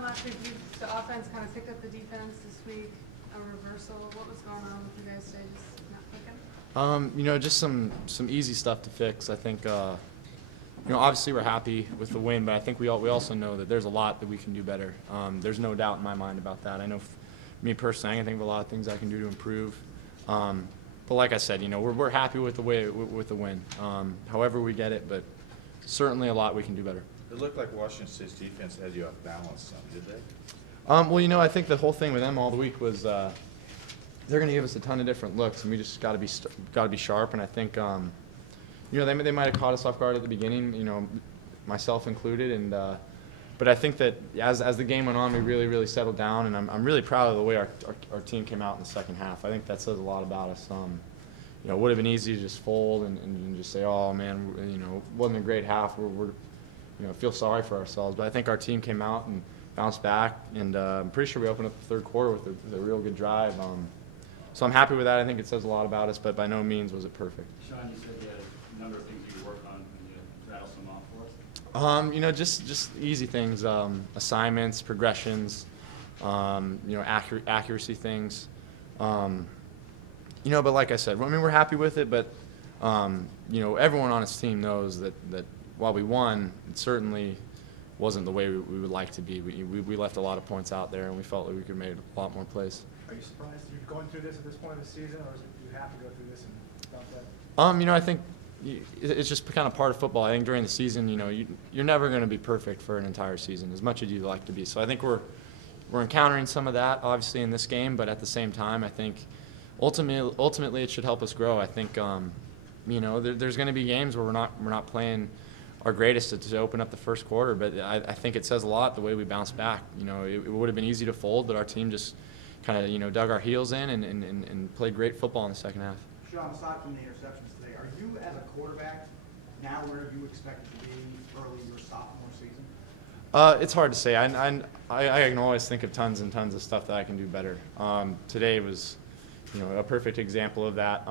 last week, the offense kind of picked up the defense. This week, a reversal. What was going on with you guys today? Just not clicking? You know, just some easy stuff to fix. I think, you know, obviously we're happy with the win, but I think we also know that there's a lot that we can do better. There's no doubt in my mind about that. I know, me personally, I can think of a lot of things I can do to improve. But like I said, you know, we're happy with the win. However we get it, but certainly a lot we can do better. It looked like Washington State's defense had you off balance some, did they? Well, you know, I think the whole thing with them all the week was they're going to give us a ton of different looks, and we just got to be sharp. And I think, you know, they might have caught us off guard at the beginning, you know, myself included. And but I think that as the game went on, we really settled down, and I'm really proud of the way our team came out in the second half. I think that says a lot about us. You know, it would have been easy to just fold and just say, oh man, you know, wasn't a great half. We're you know, feel sorry for ourselves. But I think our team came out and bounced back, and I'm pretty sure we opened up the third quarter with a real good drive. So I'm happy with that. I think it says a lot about us, but by no means was it perfect. Sean, you said you had a number of things you were working on. Can you rattle some off for us? You know, just easy things, assignments, progressions, you know, accuracy things. You know, but like I said, I mean, we're happy with it, but you know, everyone on his team knows that while we won, it certainly wasn't the way we would like to be. We left a lot of points out there, and we felt like we could have made a lot more plays. Are you surprised you're going through this at this point of the season, or is it you have to go through this and stop that? You know, I think it's just kind of part of football. I think during the season, you know, you're never going to be perfect for an entire season, as much as you'd like to be. So I think we're encountering some of that, obviously, in this game, but at the same time, I think ultimately it should help us grow. I think, you know, there's going to be games where we're not playing our greatest to open up the first quarter, but I think it says a lot the way we bounced back. You know, it would have been easy to fold, but our team just kind of, you know, dug our heels in and played great football in the second half. Sean, aside from the interceptions today, are you as a quarterback now where you expected to be early in your sophomore season? It's hard to say. I can always think of tons and tons of stuff that I can do better. Today was, you know, a perfect example of that.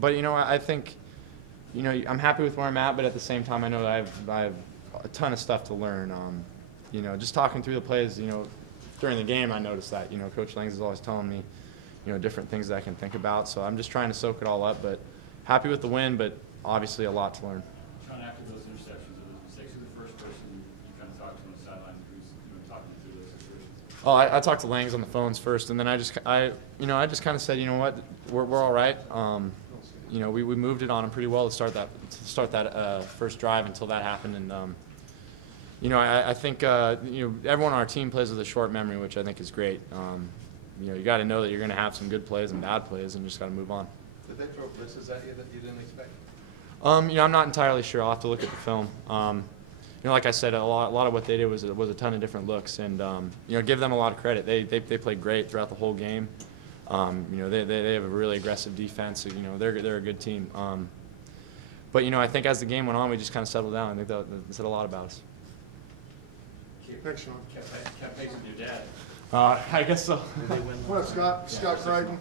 But you know, I think, you know, I'm happy with where I'm at, but at the same time, I know that I have a ton of stuff to learn. You know, just talking through the plays, you know, during the game, I noticed that, you know, Coach Langs is always telling me, you know, different things that I can think about. So I'm just trying to soak it all up, but happy with the win, but obviously a lot to learn. Sean, after those interceptions, it was mistakes of the first person you kind of talked to on the sideline who's, you know, talking through those situations. Oh, I talked to Langs on the phones first, and then I just kind of said, you know what, we're all right. You know, we moved it on them pretty well to start that first drive until that happened, and you know, I think you know, everyone on our team plays with a short memory, which I think is great. You know, you got to know that you're going to have some good plays and bad plays, and just got to move on. Did they throw blitzes at you that you didn't expect? You know, I'm not entirely sure. I'll have to look at the film. You know, like I said, a lot of what they did was a ton of different looks, and you know, give them a lot of credit. They played great throughout the whole game. You know, they have a really aggressive defense. So, you know, they're a good team. But you know, I think as the game went on, we just kind of settled down. I think that said a lot about us. Thanks, Sean. Kept pace with your dad. I guess so. What up, Scott? Scott Crichton.